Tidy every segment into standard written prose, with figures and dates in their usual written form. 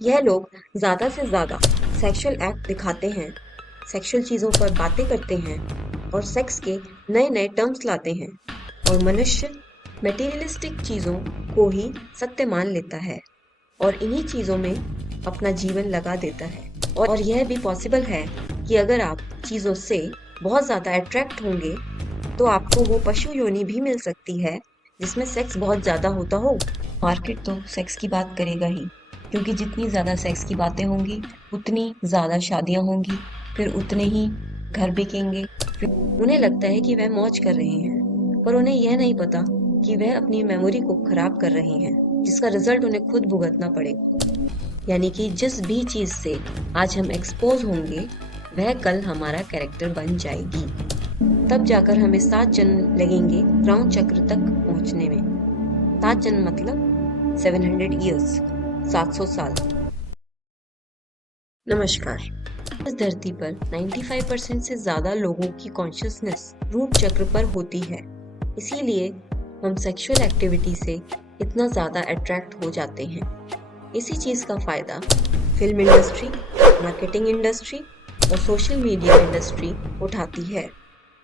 यह लोग ज़्यादा से ज़्यादा सेक्सुअल एक्ट दिखाते हैं, सेक्सुअल चीज़ों पर बातें करते हैं और सेक्स के नए-नए टर्म्स लाते हैं और मनुष्य मटेरियलिस्टिक चीज़ों को ही सत्य मान लेता है और इन्हीं चीज़ों में अपना जीवन लगा देता है। और यह भी पॉसिबल है कि अगर आप चीज़ों से बहुत ज़्यादा अट्रैक्ट होंगे, तो आपको वो पशु योनि भी मिल सकती है, जिसमें सेक्स बहुत ज़्यादा होता हो। मार्केट तो सेक्स की बात करेगा ही, क्योंकि जितनी ज़्यादा सेक्स की बातें होंगी, उतनी ज़्यादा शादियाँ होंगी, फिर उतने ही घर बिकेंगे। फिर उन्हें लगता है कि वह मौज कर रहे हैं, पर उन्हें यह नहीं पता कि वह अपनी मेमोरी को खराब कर रहे हैं, जिसका रिजल्ट उन्हें खुद भुगतना पड़ेगा। यानी कि जिस भी चीज़ से आज हम एक्सपोज होंगे, वह कल हमारा कैरेक्टर बन जाएगी। तब जाकर हमें 7 जन्म लगेंगे क्राउन चक्र तक पहुंचने में। 7 जन्म मतलब 700 ईयर्स, 700 साल। नमस्कार। इस धरती पर 95% से ज्यादा लोगों की कॉन्शियसनेस रूट चक्र पर होती है। इसीलिए हम सेक्सुअल एक्टिविटी से इतना ज्यादा अट्रैक्ट हो जाते हैं। इसी चीज का फायदा फिल्म इंडस्ट्री, मार्केटिंग इंडस्ट्री और सोशल मीडिया इंडस्ट्री उठाती है।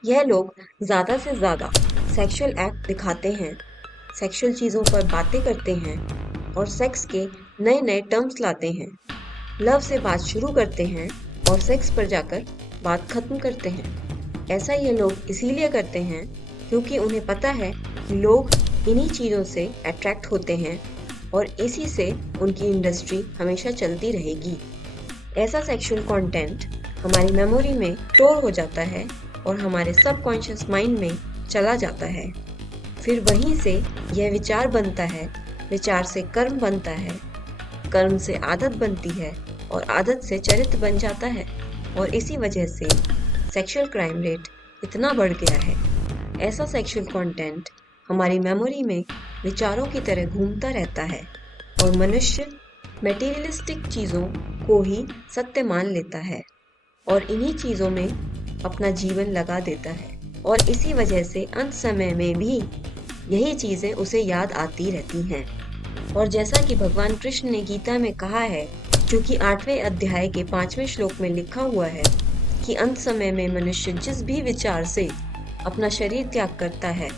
यह लोग ज़्यादा से ज़्यादा सेक्सुअल एक्ट दिखाते हैं, सेक्सुअल चीज़ों पर बातें करते हैं और सेक्स के नए-नए टर्म्स लाते हैं। लव से बात शुरू करते हैं और सेक्स पर जाकर बात खत्म करते हैं। ऐसा ये लोग इसीलिए करते हैं क्योंकि उन्हें पता है कि लोग इन्हीं चीज़ों से अट्रैक्ट होते हैं और इसी से उनकी इंडस्ट्री हमेशा चलती रहेगी। ऐसा सेक्सुअल कंटेंट हमारी मेमोरी में स्टोर हो जाता है और हमारे सबकॉन्शियस माइंड में चला जाता है। फिर वहीं से यह विचार बनता है, विचार से कर्म बनता है, कर्म से आदत बनती है और आदत से चरित्र बन जाता है और इसी वजह से सेक्सुअल क्राइम रेट इतना बढ़ गया है। ऐसा सेक्सुअल कंटेंट हमारी मेमोरी में विचारों की तरह घूमता रहता है और मनुष्य मटेरियलिस्टिक चीज़ों को ही सत्य मान लेता है और इन्हीं चीज़ों में अपना जीवन लगा देता है और इसी वजह से अंत समय में भी यही चीज़ें उसे याद आती रहती हैं। और जैसा कि भगवान कृष्ण ने गीता में कहा है, जो कि 8वें अध्याय के 5वें श्लोक में लिखा हुआ है कि अंत समय में मनुष्य जिस भी विचार से अपना शरीर त्याग करता है,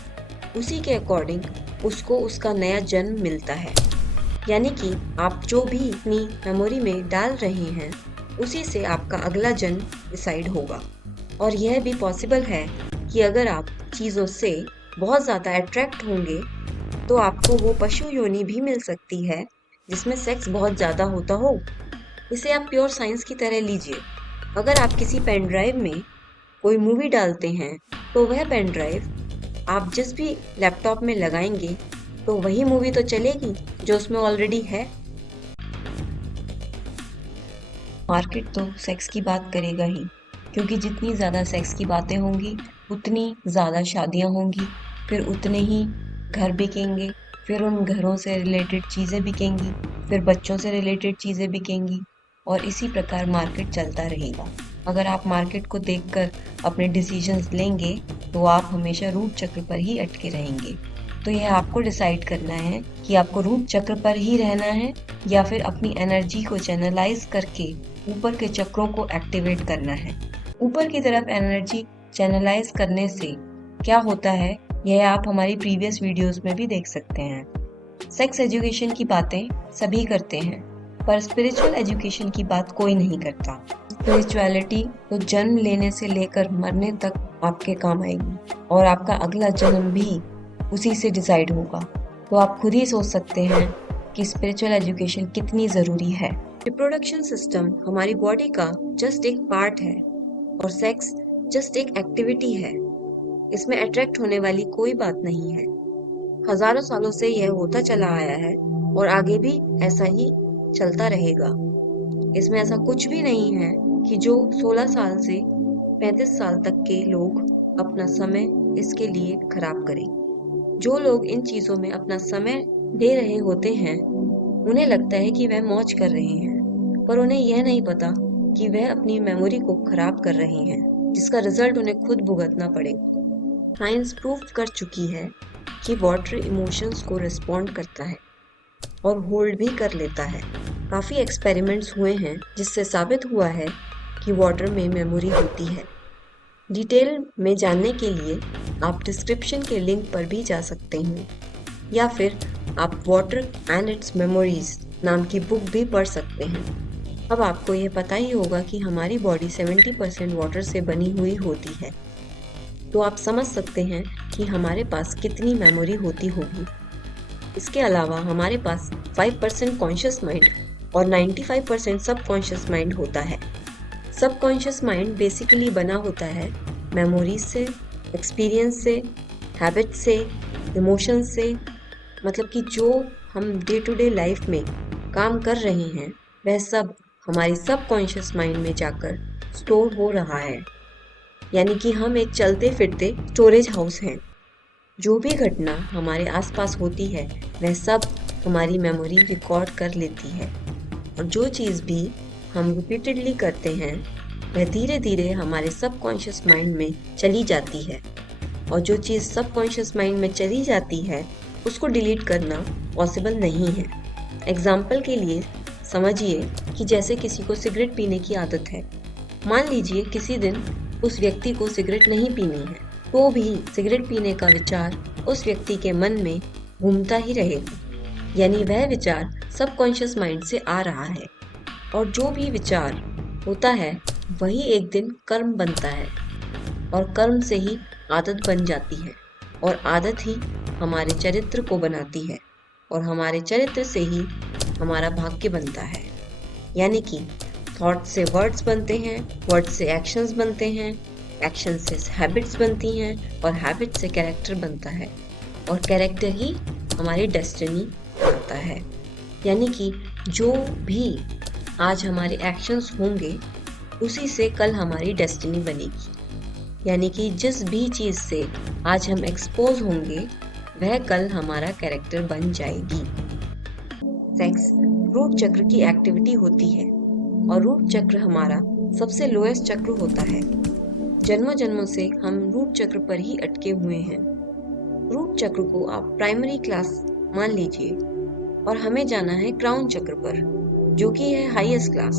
उसी के अकॉर्डिंग उसको उसका नया जन्म मिलता है। यानी कि आप जो भी अपनी मेमोरी में डाल रहे हैं, उसी से आपका अगला जन्म डिसाइड होगा। और यह भी पॉसिबल है कि अगर आप चीज़ों से बहुत ज़्यादा अट्रैक्ट होंगे, तो आपको वो पशु योनि भी मिल सकती है, जिसमें सेक्स बहुत ज़्यादा होता हो। इसे आप प्योर साइंस की तरह लीजिए। अगर आप किसी पेन ड्राइव में कोई मूवी डालते हैं, तो वह पेन ड्राइव आप जिस भी लैपटॉप में लगाएंगे, तो वही मूवी तो चलेगी जो उसमें ऑलरेडी है। मार्केट तो सेक्स की बात करेगा ही, क्योंकि जितनी ज़्यादा सेक्स की बातें होंगी, उतनी ज़्यादा शादियाँ होंगी, फिर उतने ही घर बिकेंगे, फिर उन घरों से रिलेटेड चीज़ें बिकेंगी, फिर बच्चों से रिलेटेड चीज़ें बिकेंगी और इसी प्रकार मार्केट चलता रहेगा। अगर आप मार्केट को देखकर अपने डिसीजंस लेंगे, तो आप हमेशा रूट चक्र पर ही अटके रहेंगे। तो यह आपको डिसाइड करना है कि आपको रूट चक्र पर ही रहना है या फिर अपनी एनर्जी को चैनलाइज करके ऊपर के चक्रों को एक्टिवेट करना है। ऊपर की तरफ एनर्जी चैनलाइज करने से क्या होता है, यह आप हमारी प्रीवियस वीडियोस में भी देख सकते हैं। सेक्स एजुकेशन की बातें सभी करते हैं, पर स्पिरिचुअल एजुकेशन की बात कोई नहीं करता। स्पिरिचुअलिटी तो जन्म लेने से लेकर मरने तक आपके काम आएगी और आपका अगला जन्म भी उसी से डिसाइड होगा। तो आप खुद ही सोच सकते हैं कि स्पिरिचुअल एजुकेशन कितनी ज़रूरी है। रिप्रोडक्शन सिस्टम हमारी बॉडी का जस्ट एक पार्ट है और सेक्स जस्ट एक एक्टिविटी है। इसमें अट्रैक्ट होने वाली कोई बात नहीं है। हजारों सालों से यह होता चला आया है और आगे भी ऐसा ही चलता रहेगा। इसमें ऐसा कुछ भी नहीं है कि जो 16 साल से 35 साल तक के लोग अपना समय इसके लिए खराब करें। जो लोग इन चीजों में अपना समय दे रहे होते हैं, उन्हें लगता है कि वह मौज कर रहे हैं, पर उन्हें यह नहीं पता कि वह अपनी मेमोरी को खराब कर रहे हैं, जिसका रिजल्ट उन्हें खुद भुगतना पड़ेगा। साइंस प्रूव कर चुकी है कि वाटर इमोशंस को रिस्पॉन्ड करता है और होल्ड भी कर लेता है। काफ़ी एक्सपेरिमेंट्स हुए हैं जिससे साबित हुआ है कि वाटर में मेमोरी होती है। डिटेल में जानने के लिए आप डिस्क्रिप्शन के लिंक पर भी जा सकते हैं या फिर आप वाटर एंड इट्स मेमोरीज नाम की बुक भी पढ़ सकते हैं। अब आपको यह पता ही होगा कि हमारी बॉडी 70% वाटर से बनी हुई होती है, तो आप समझ सकते हैं कि हमारे पास कितनी मेमोरी होती होगी। इसके अलावा हमारे पास 5% कॉन्शियस माइंड और 95% सबकॉन्शियस माइंड होता है। सबकॉन्शियस माइंड बेसिकली बना होता है मेमोरीज से, एक्सपीरियंस से, हैबिट से, इमोशन से, मतलब कि जो हम डे टू डे लाइफ में काम कर रहे हैं वह सब हमारी सबकॉन्शियस माइंड में जाकर स्टोर हो रहा है। यानी कि हम एक चलते फिरते स्टोरेज हाउस हैं। जो भी घटना हमारे आसपास होती है वह सब हमारी मेमोरी रिकॉर्ड कर लेती है, और जो चीज़ भी हम रिपीटेडली करते हैं वह धीरे धीरे हमारे सबकॉन्शियस माइंड में चली जाती है, और जो चीज़ सबकॉन्शियस माइंड में चली जाती है उसको डिलीट करना पॉसिबल नहीं है। एग्जाम्पल के लिए समझिए कि जैसे किसी को सिगरेट पीने की आदत है। मान लीजिए किसी दिन उस व्यक्ति को सिगरेट नहीं पीनी है, तो भी सिगरेट पीने का विचार उस व्यक्ति के मन में घूमता ही रहेगा। यानी वह विचार सबकॉन्शियस माइंड से आ रहा है, और जो भी विचार होता है वही एक दिन कर्म बनता है, और कर्म से ही आदत बन जाती है, और आदत ही हमारे चरित्र को बनाती है, और हमारे चरित्र से ही हमारा भाग्य बनता है। यानी कि थॉट से वर्ड्स बनते हैं, वर्ड्स से एक्शंस बनते हैं, एक्शन से हैबिट्स बनती हैं, और हैबिट से कैरेक्टर बनता है, और कैरेक्टर ही हमारी डेस्टिनी बनाता है। यानी कि जो भी आज हमारे एक्शंस होंगे उसी से कल हमारी डेस्टिनी बनेगी। यानी कि जिस भी चीज़ से आज हम एक्सपोज होंगे वह कल हमारा कैरेक्टर बन जाएगी। सेक्स रूट चक्र की एक्टिविटी होती है, और रूट चक्र हमारा सबसे लोएस्ट चक्र होता है। जन्मों जन्मों से हम रूट चक्र पर ही अटके हुए हैं। रूट चक्र को आप प्राइमरी क्लास मान लीजिए, और हमें जाना है क्राउन चक्र पर, जो कि है हाईएस्ट क्लास,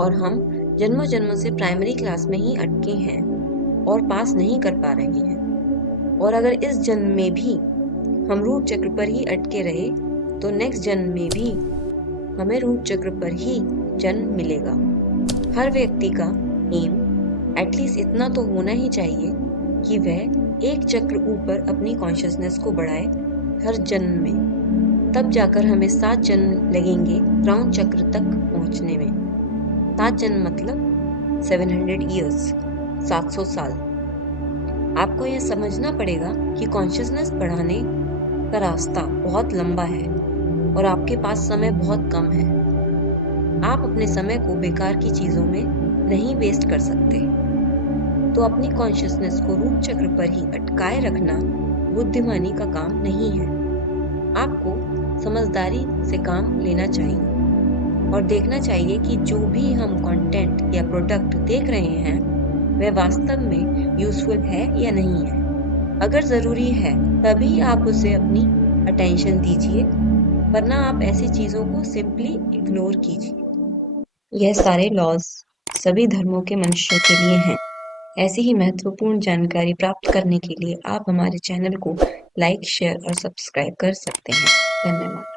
और हम जन्मों जन्मों से प्राइमरी क्लास में ही अटके हैं और पास नहीं कर पा रहे हैं। और अगर इस जन्म में भी हम रूट चक्र पर ही अटके रहे तो नेक्स्ट जन्म में भी हमें रूट चक्र पर ही जन्म मिलेगा। हर व्यक्ति का एम एटलीस्ट इतना तो होना ही चाहिए कि वह एक चक्र ऊपर अपनी कॉन्शियसनेस को बढ़ाए हर जन्म में। तब जाकर हमें 7 जन्म लगेंगे क्राउन चक्र तक पहुंचने में। 7 जन्म मतलब 700 ईयर्स, 700 साल। आपको यह समझना पड़ेगा कि कॉन्शियसनेस बढ़ाने का रास्ता बहुत लंबा है और आपके पास समय बहुत कम है। आप अपने समय को बेकार की चीज़ों में नहीं वेस्ट कर सकते। तो अपनी कॉन्शियसनेस को रूट चक्र पर ही अटकाए रखना बुद्धिमानी का काम नहीं है। आपको समझदारी से काम लेना चाहिए और देखना चाहिए कि जो भी हम कंटेंट या प्रोडक्ट देख रहे हैं वह वास्तव में यूजफुल है या नहीं है। अगर ज़रूरी है तभी आप उसे अपनी अटेंशन दीजिए, वरना आप ऐसी चीज़ों को सिंपली इग्नोर कीजिए। यह सारे लॉज सभी धर्मों के मनुष्यों के लिए हैं। ऐसी ही महत्वपूर्ण जानकारी प्राप्त करने के लिए आप हमारे चैनल को लाइक, शेयर और सब्सक्राइब कर सकते हैं। धन्यवाद।